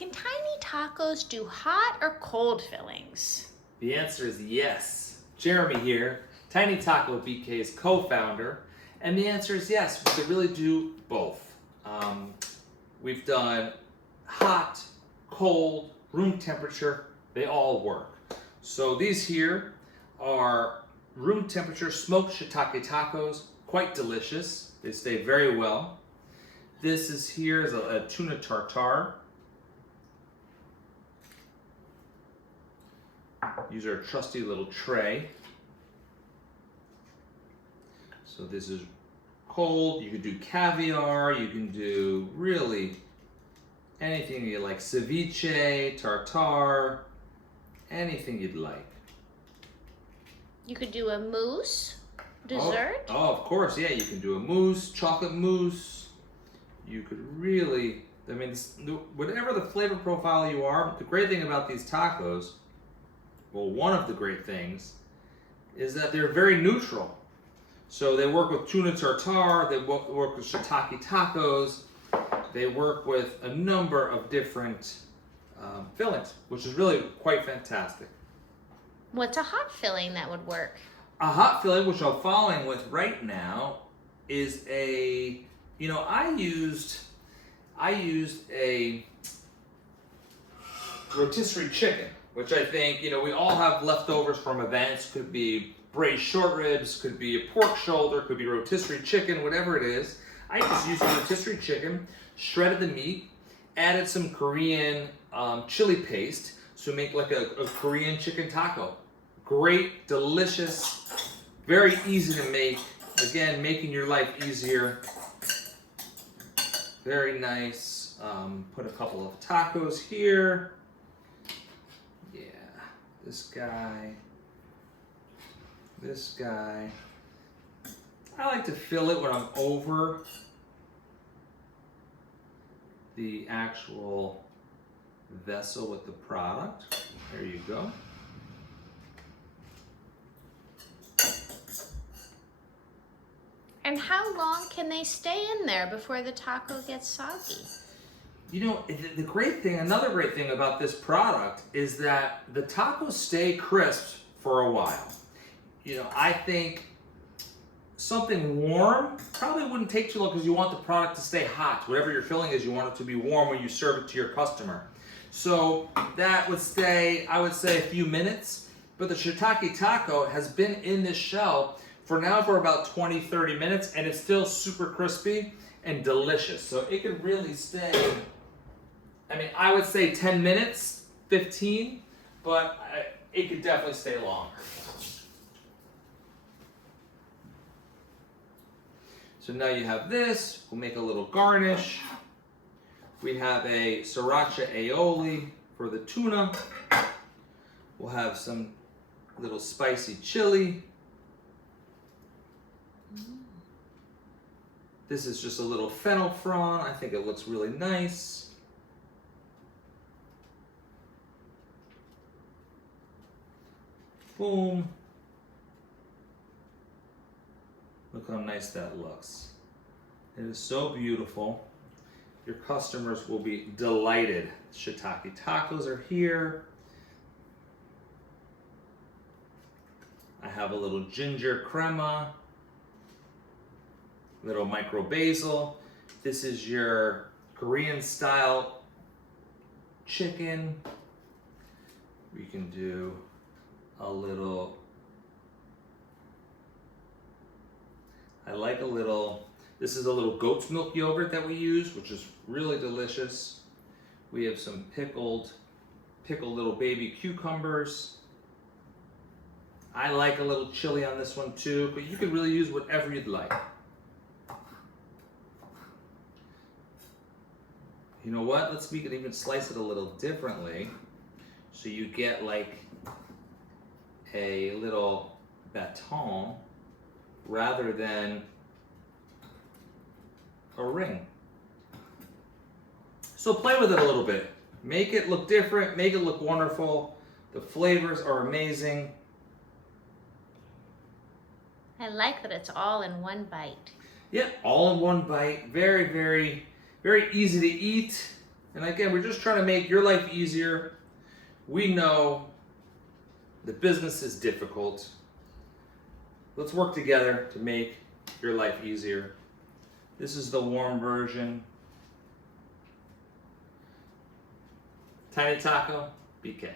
Can tiny tacos do hot or cold fillings? The answer is yes. Jeremy here, Tiny Taco BK's co-founder, and the answer is yes, we could really do both. We've done hot, cold, room temperature, they all work. So these here are room temperature smoked shiitake tacos, quite delicious. They stay very well. This is a tuna tartare. Use our trusty little tray. So this is cold. You could do caviar. You can do really anything you like. Ceviche, tartare, anything you'd like. You could do a mousse dessert. Oh, of course, yeah. You can do a mousse, chocolate mousse. You could really, whatever the flavor profile you are, the great thing about these tacos, well, one of the great things is that they're very neutral. So they work with tuna tartare, they work with shiitake tacos, they work with a number of different fillings, which is really quite fantastic. What's a hot filling that would work? A hot filling, which I'm following with right now, is I used a rotisserie chicken, which I think, we all have leftovers from events. Could be braised short ribs, could be a pork shoulder, could be rotisserie chicken, whatever it is. I just used a rotisserie chicken, shredded the meat, added some Korean chili paste, so make like a Korean chicken taco. Great, delicious, very easy to make. Again, making your life easier. Very nice. Put a couple of tacos here. Yeah, this guy. I like to fill it when I'm over the actual vessel with the product. There you go. And how long can they stay in there before the taco gets soggy? The great thing, another great thing about this product is that the tacos stay crisp for a while. I think something warm probably wouldn't take too long because you want the product to stay hot. Whatever your filling is, you want it to be warm when you serve it to your customer. So that would stay, I would say, a few minutes. But the shiitake taco has been in this shell for about 20-30 minutes, and it's still super crispy and delicious. So it could really stay, I would say 10 minutes, 15, but it could definitely stay longer. So now you have this, we'll make a little garnish. We have a sriracha aioli for the tuna. We'll have some little spicy chili. This is just a little fennel fran. I think it looks really nice. Boom. Look how nice that looks. It is so beautiful. Your customers will be delighted. Shiitake tacos are here. I have a little ginger crema, little micro basil. This is your Korean style chicken. We can do a little, this is a little goat's milk yogurt that we use, which is really delicious. We have some pickled little baby cucumbers. I like a little chili on this one too, but you could really use whatever you'd like. You know what? We could even slice it a little differently. So you get like a little baton rather than a ring. So play with it a little bit. Make it look different, make it look wonderful. The flavors are amazing. I like that it's all in one bite. Yeah, all in one bite. Very, very, very easy to eat. And again, we're just trying to make your life easier. We know the business is difficult. Let's work together to make your life easier. This is the warm version. Tiny Taco, BK.